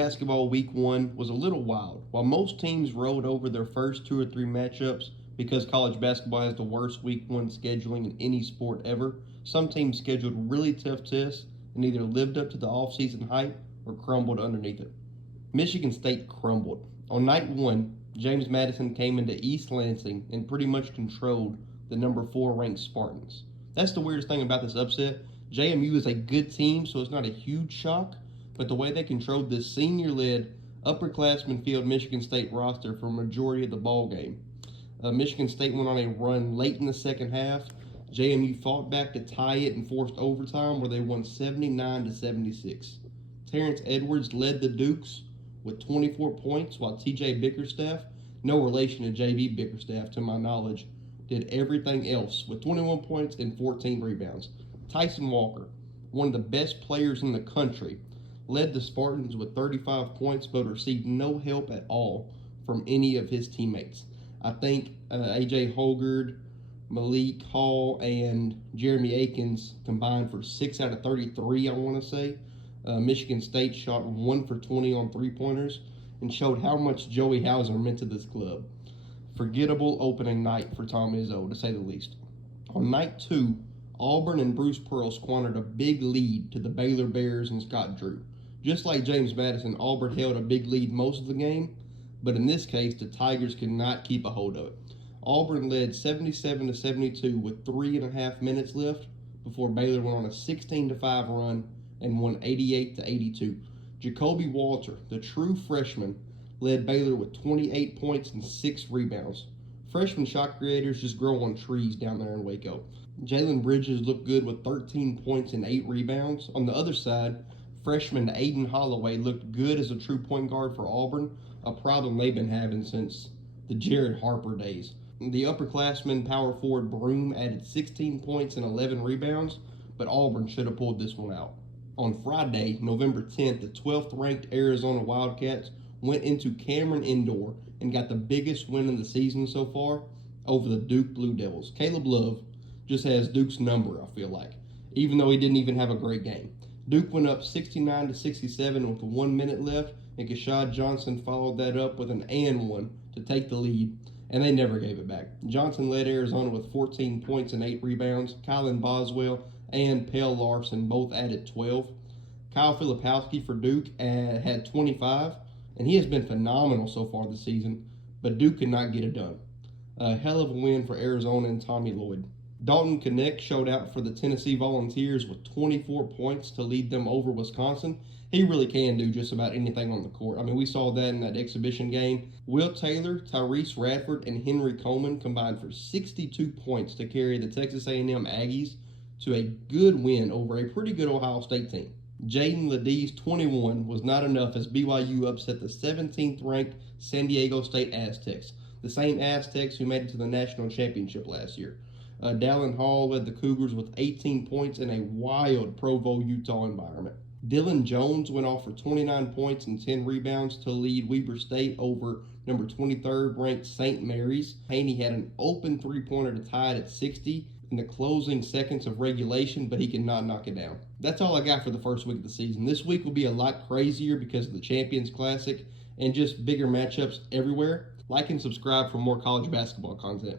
basketball week 1 was a little wild. While most teams rolled over their first 2 or 3 matchups because college basketball has the worst week 1 scheduling in any sport ever, some teams scheduled really tough tests and either lived up to the offseason hype or crumbled underneath it. Michigan State crumbled. On night 1, James Madison came into East Lansing and pretty much controlled the number 4 ranked Spartans. That's the weirdest thing about this upset. JMU is a good team, so it's not a huge shock, but the way they controlled this senior-led, upperclassmen-filled Michigan State roster for a majority of the ball game. Michigan State went on a run late in the second half. JMU fought back to tie it and forced overtime where they won 79-76. Terrence Edwards led the Dukes with 24 points, while TJ Bickerstaff, no relation to JV Bickerstaff to my knowledge, did everything else with 21 points and 14 rebounds. Tyson Walker, one of the best players in the country, led the Spartans with 35 points but received no help at all from any of his teammates. I think A.J. Holgard, Malik Hall, and Jeremy Akins combined for 6 out of 33, I want to say. Michigan State shot 1 for 20 on three-pointers and showed how much Joey Hauser meant to this club. Forgettable opening night for Tom Izzo, to say the least. On night 2, Auburn and Bruce Pearl squandered a big lead to the Baylor Bears and Scott Drew. Just like James Madison, Auburn held a big lead most of the game, but in this case, the Tigers could not keep a hold of it. Auburn led 77-72 with 3.5 minutes left before Baylor went on a 16-5 run and won 88-82. Jacoby Walter, the true freshman, led Baylor with 28 points and 6 rebounds. Freshman shot creators just grow on trees down there in Waco. Jalen Bridges looked good with 13 points and 8 rebounds. On the other side, freshman Aiden Holloway looked good as a true point guard for Auburn, a problem they've been having since the Jared Harper days. The upperclassman power forward Broome added 16 points and 11 rebounds, but Auburn should have pulled this one out. On Friday, November 10th, the 12th ranked Arizona Wildcats went into Cameron Indoor and got the biggest win of the season so far over the Duke Blue Devils. Caleb Love just has Duke's number, I feel like, even though he didn't even have a great game. Duke went up 69-67 with 1 minute left, and Keshad Johnson followed that up with an and one to take the lead, and they never gave it back. Johnson led Arizona with 14 points and 8 rebounds. Kylan Boswell and Pell Larson both added 12. Kyle Filipowski for Duke had 25, and he has been phenomenal so far this season, but Duke could not get it done. A hell of a win for Arizona and Tommy Lloyd. Dalton Knecht showed out for the Tennessee Volunteers with 24 points to lead them over Wisconsin. He really can do just about anything on the court. I mean, we saw that in that exhibition game. Will Taylor, Tyrese Radford, and Henry Coleman combined for 62 points to carry the Texas A&M Aggies to a good win over a pretty good Ohio State team. Jaden Ledee's 21 was not enough as BYU upset the 17th ranked San Diego State Aztecs, the same Aztecs who made it to the national championship last year. Dallin Hall led the Cougars with 18 points in a wild Provo, Utah environment. Dylan Jones went off for 29 points and 10 rebounds to lead Weber State over number 23rd ranked St. Mary's. Haney had an open three-pointer to tie it at 60 in the closing seconds of regulation, but he could not knock it down. That's all I got for the first week of the season. This week will be a lot crazier because of the Champions Classic and just bigger matchups everywhere. Like and subscribe for more college basketball content.